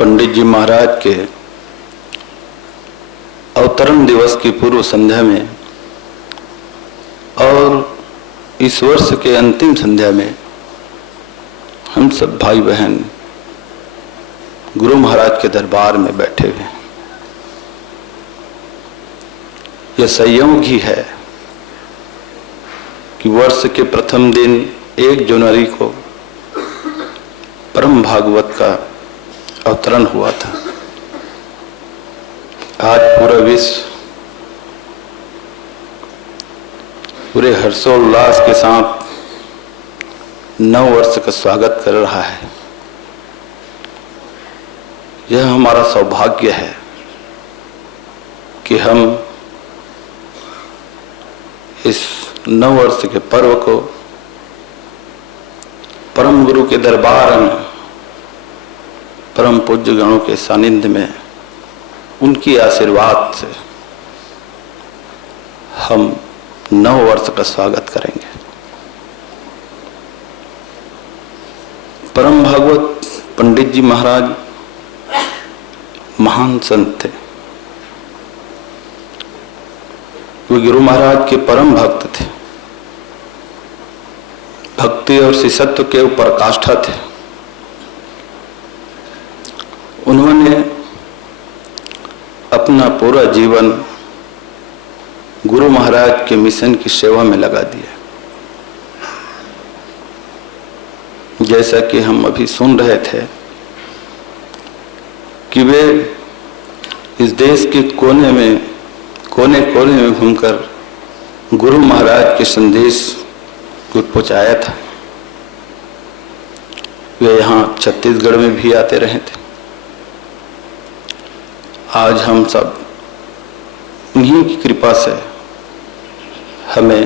पंडित जी महाराज के अवतरण दिवस की पूर्व संध्या में और इस वर्ष के अंतिम संध्या में हम सब भाई बहन गुरु महाराज के दरबार में बैठे हुए हैं। यह संयोग ही है कि वर्ष के प्रथम दिन 1 जनवरी को परम भागवत का अवतरण हुआ था। आज पूरा विश्व पूरे हर्षोल्लास के साथ नव वर्ष का स्वागत कर रहा है। यह हमारा सौभाग्य है कि हम इस नव वर्ष के पर्व को परम गुरु के दरबार में परम पूज्य गणों के सानिध्य में उनकी आशीर्वाद से हम नव वर्ष का स्वागत करेंगे। परम भागवत पंडित जी महाराज महान संत थे। वे गुरु महाराज के परम भक्त थे। भक्ति और शिष्यत्व के पराकाष्ठा थे। उन्होंने अपना पूरा जीवन गुरु महाराज के मिशन की सेवा में लगा दिया। जैसा कि हम अभी सुन रहे थे कि वे इस देश के कोने कोने में घूमकर गुरु महाराज के संदेश को पहुंचाया था। वे यहाँ छत्तीसगढ़ में भी आते रहे थे। आज हम सब उन्हीं की कृपा से हमें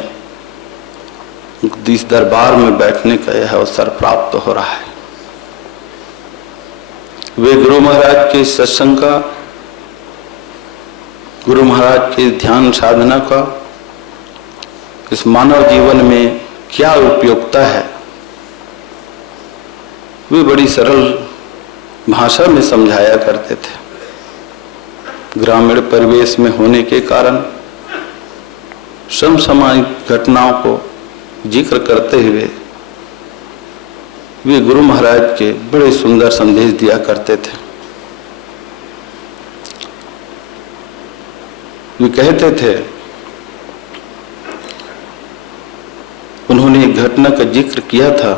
इस दरबार में बैठने का यह अवसर प्राप्त हो रहा है। वे गुरु महाराज के सत्संग का, गुरु महाराज के ध्यान साधना का इस मानव जीवन में क्या उपयोगिता है, वे बड़ी सरल भाषा में समझाया करते थे। ग्रामीण परिवेश में होने के कारण समसामयिक घटनाओं को जिक्र करते हुए वे गुरु महाराज के बड़े सुंदर संदेश दिया करते थे। वे कहते थे, उन्होंने एक घटना का जिक्र किया था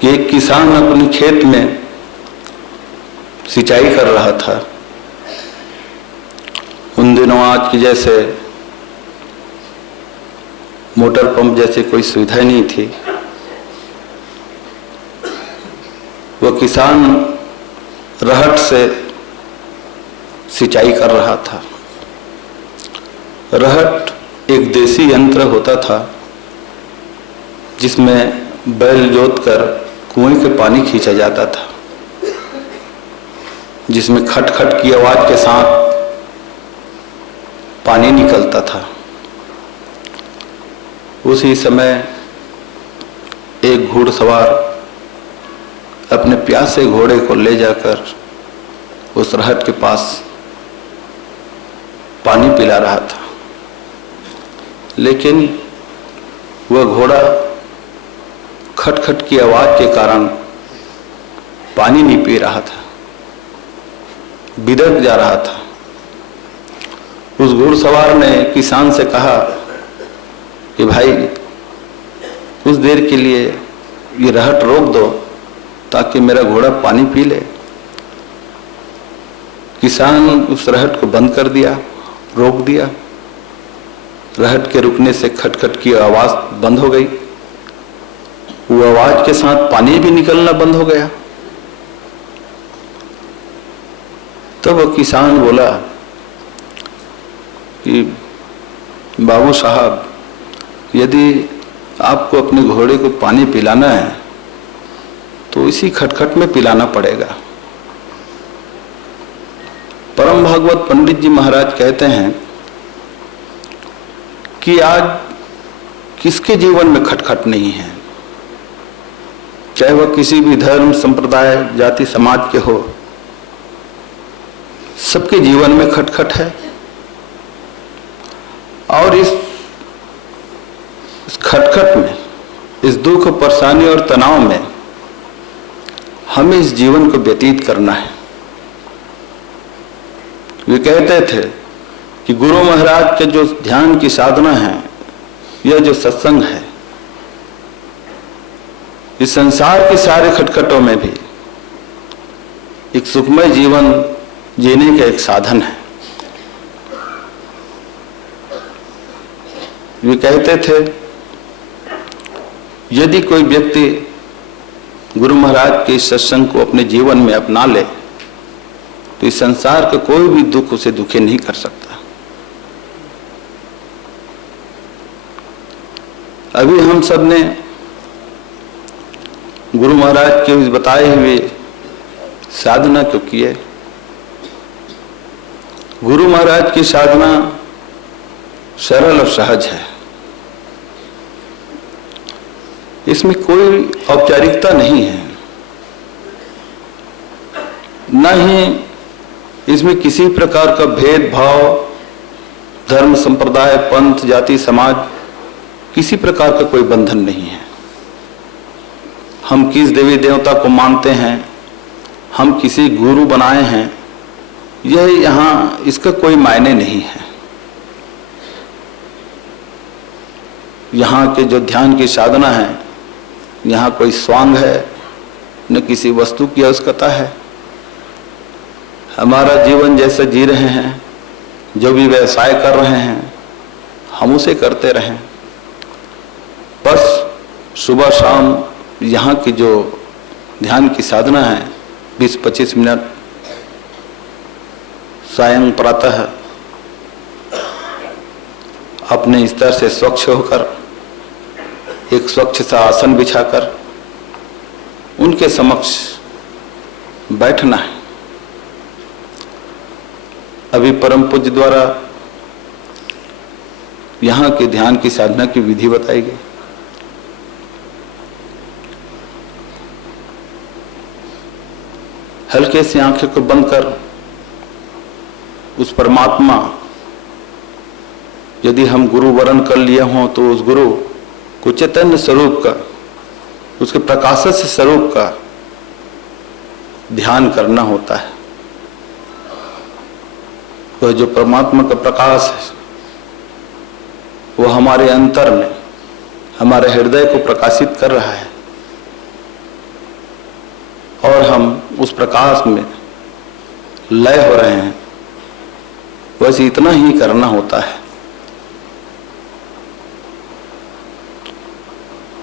कि एक किसान अपने खेत में सिंचाई कर रहा था। उन दिनों आज की जैसे मोटर पंप जैसे कोई सुविधा नहीं थी। वह किसान रहट से सिंचाई कर रहा था। रहट एक देसी यंत्र होता था जिसमें बैल जोतकर कुएं के पानी खींचा जाता था, जिसमें खट खट की आवाज के साथ पानी निकलता था। उसी समय एक घुड़सवार अपने प्यासे घोड़े को ले जाकर उस रहट के पास पानी पिला रहा था, लेकिन वह घोड़ा खटखट की आवाज के कारण पानी नहीं पी रहा था, बिदक जा रहा था। उस घुड़सवार ने किसान से कहा कि भाई कुछ देर के लिए ये रहट रोक दो ताकि मेरा घोड़ा पानी पी ले। किसान उस रहट को बंद कर दिया, रोक दिया। रहट के रुकने से खटखट की आवाज बंद हो गई। वो आवाज के साथ पानी भी निकलना बंद हो गया। तब वो किसान बोला कि बाबू साहब, यदि आपको अपने घोड़े को पानी पिलाना है तो इसी खटखट में पिलाना पड़ेगा। परम भागवत पंडित जी महाराज कहते हैं कि आज किसके जीवन में खटखट नहीं है? चाहे वह किसी भी धर्म, संप्रदाय, जाति, समाज के हो, सबके जीवन में खटखट है। और इस खटखट में, इस दुख, परेशानी और तनाव में हमें इस जीवन को व्यतीत करना है। वे कहते थे कि गुरु महाराज के जो ध्यान की साधना है, यह जो सत्संग है, इस संसार के सारे खटखटों में भी एक सुखमय जीवन जीने का एक साधन है। वे कहते थे यदि कोई व्यक्ति गुरु महाराज के सत्संग को अपने जीवन में अपना ले तो इस संसार का कोई भी दुख उसे दुखी नहीं कर सकता। अभी हम सब ने गुरु महाराज के बताए हुए साधना क्यों की है? गुरु महाराज की साधना सरल और सहज है। इसमें कोई औपचारिकता नहीं है, न ही इसमें किसी प्रकार का भेदभाव, धर्म, संप्रदाय, पंथ, जाति, समाज, किसी प्रकार का कोई बंधन नहीं है। हम किस देवी देवता को मानते हैं, हम किसी गुरु बनाए हैं, यह यहाँ इसका कोई मायने नहीं है। यहाँ के जो ध्यान की साधना है, यहाँ कोई स्वांग है, न किसी वस्तु की आवश्यकता है। हमारा जीवन जैसा जी रहे हैं, जो भी व्यवसाय कर रहे हैं, हम उसे करते रहें। बस सुबह शाम यहाँ की जो ध्यान की साधना है, 20-25 मिनट सायं प्रातः अपने स्तर से स्वच्छ होकर एक स्वच्छ सा आसन बिछाकर उनके समक्ष बैठना है। अभी परम पूज्य द्वारा यहाँ के ध्यान की साधना की विधि बताई गई। हल्के से आंखें को बंद कर उस परमात्मा, यदि हम गुरु वरण कर लिए हों तो उस गुरु को चैतन्य स्वरूप का, उसके प्रकाश से स्वरूप का ध्यान करना होता है। वह जो परमात्मा का प्रकाश है वो हमारे अंतर में, हमारे हृदय को प्रकाशित कर रहा है और हम उस प्रकाश में लय हो रहे हैं। बस इतना ही करना होता है।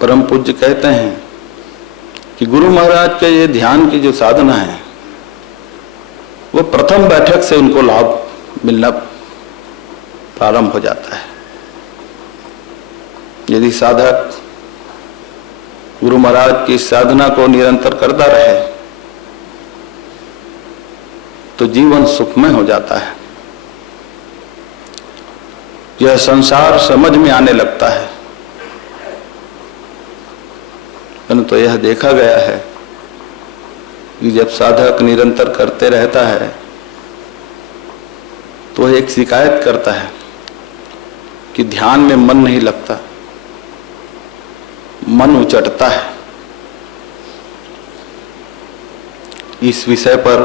परम पूज्य कहते हैं कि गुरु महाराज के ये ध्यान की जो साधना है वो प्रथम बैठक से उनको लाभ मिलना प्रारंभ हो जाता है। यदि साधक गुरु महाराज की साधना को निरंतर करता रहे तो जीवन सुखमय हो जाता है। यह संसार समझ में आने लगता है। परंतु यह देखा गया है कि जब साधक निरंतर करते रहता है तो वह एक शिकायत करता है कि ध्यान में मन नहीं लगता, मन उचटता है। इस विषय पर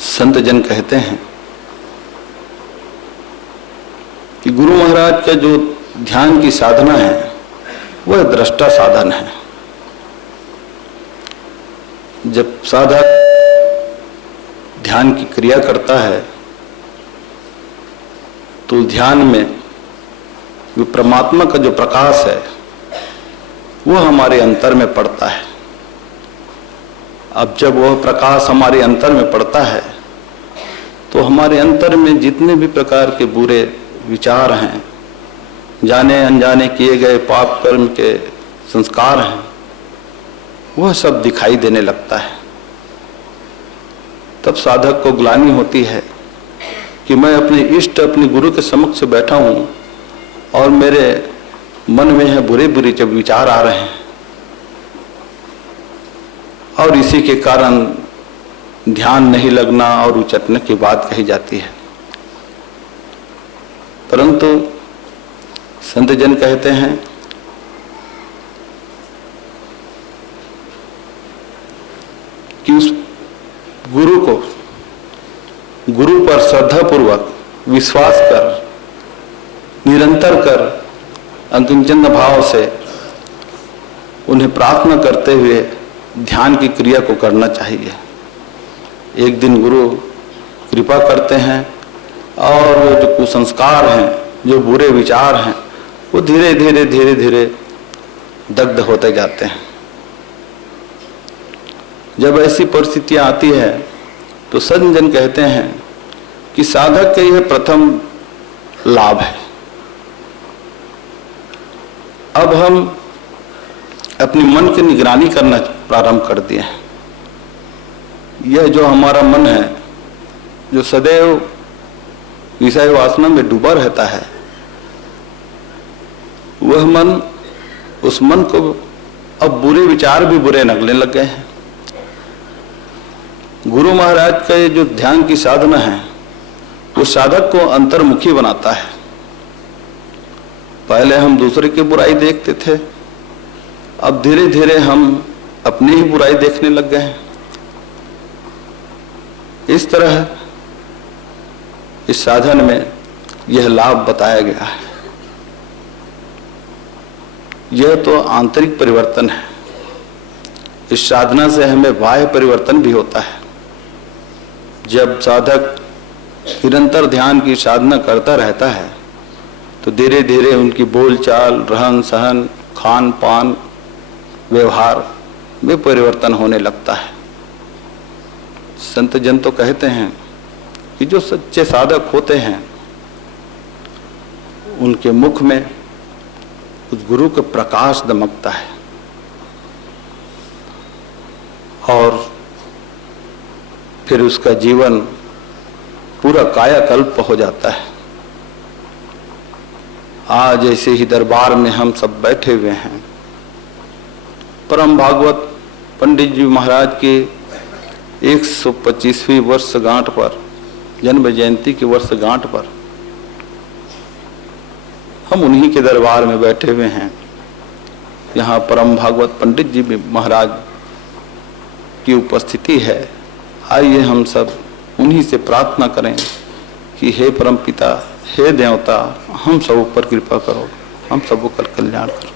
संत जन कहते हैं कि गुरु महाराज का जो ध्यान की साधना है वह दृष्टा साधन है। जब साधक ध्यान की क्रिया करता है तो ध्यान में वो परमात्मा का जो प्रकाश है वो हमारे अंतर में पड़ता है। अब जब वह प्रकाश हमारे अंतर में पड़ता है तो हमारे अंतर में जितने भी प्रकार के बुरे विचार हैं, जाने अनजाने किए गए पाप कर्म के संस्कार हैं, वह सब दिखाई देने लगता है। तब साधक को ग्लानि होती है कि मैं अपने इष्ट, अपने गुरु के समक्ष बैठा हूँ और मेरे मन में है बुरे बुरे जब विचार आ रहे हैं और इसी के कारण ध्यान नहीं लगना और उचटने की बात कही जाती है। परंतु संत जन कहते हैं कि उस गुरु को, गुरु पर श्रद्धापूर्वक विश्वास कर, निरंतर कर, अंकिंचन भाव से उन्हें प्रार्थना करते हुए ध्यान की क्रिया को करना चाहिए। एक दिन गुरु कृपा करते हैं और जो कुसंस्कार हैं, जो बुरे विचार हैं, वो धीरे धीरे धीरे धीरे दग्ध होते जाते हैं। जब ऐसी परिस्थितियां आती है तो संत जन कहते हैं कि साधक का यह प्रथम लाभ है। अब हम अपनी मन की निगरानी करना प्रारंभ कर दिए हैं। यह जो हमारा मन है, जो सदैव विषय वासना में डूबा रहता है, वह मन, उस मन को अब बुरे विचार भी बुरे लगने लग गए हैं। गुरु महाराज का ये जो ध्यान की साधना है, वो साधक को अंतर्मुखी बनाता है। पहले हम दूसरे की बुराई देखते थे, अब धीरे धीरे हम अपनी ही बुराई देखने लग गए हैं। इस तरह इस साधन में यह लाभ बताया गया है। यह तो आंतरिक परिवर्तन है। इस साधना से हमें बाह्य परिवर्तन भी होता है। जब साधक निरंतर ध्यान की साधना करता रहता है तो धीरे धीरे उनकी बोलचाल, रहन सहन, खान पान, व्यवहार में परिवर्तन होने लगता है। संत जन तो कहते हैं कि जो सच्चे साधक होते हैं उनके मुख में उस गुरु का प्रकाश दमकता है और फिर उसका जीवन पूरा कायाकल्प हो जाता है। आज ऐसे ही दरबार में हम सब बैठे हुए हैं। परम भागवत पंडित जी महाराज के 125वीं वर्षगांठ पर, जन्म जयंती की वर्षगांठ पर हम उन्हीं के दरबार में बैठे हुए हैं। यहाँ परम भागवत पंडित जी महाराज की उपस्थिति है। आइए हम सब उन्हीं से प्रार्थना करें कि हे परम पिता, हे देवता, हम सब ऊपर कृपा करो, हम सब का कल्याण करो।